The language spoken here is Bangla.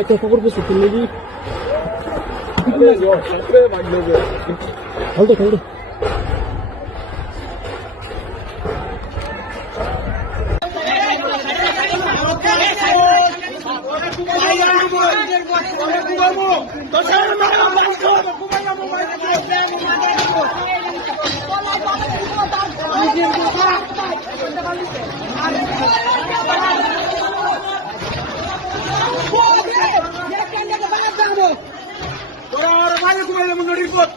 একটা খবর পেয়েছি তুমি নাকি হলতে খেলতে Orang-orang banyak kembali menurut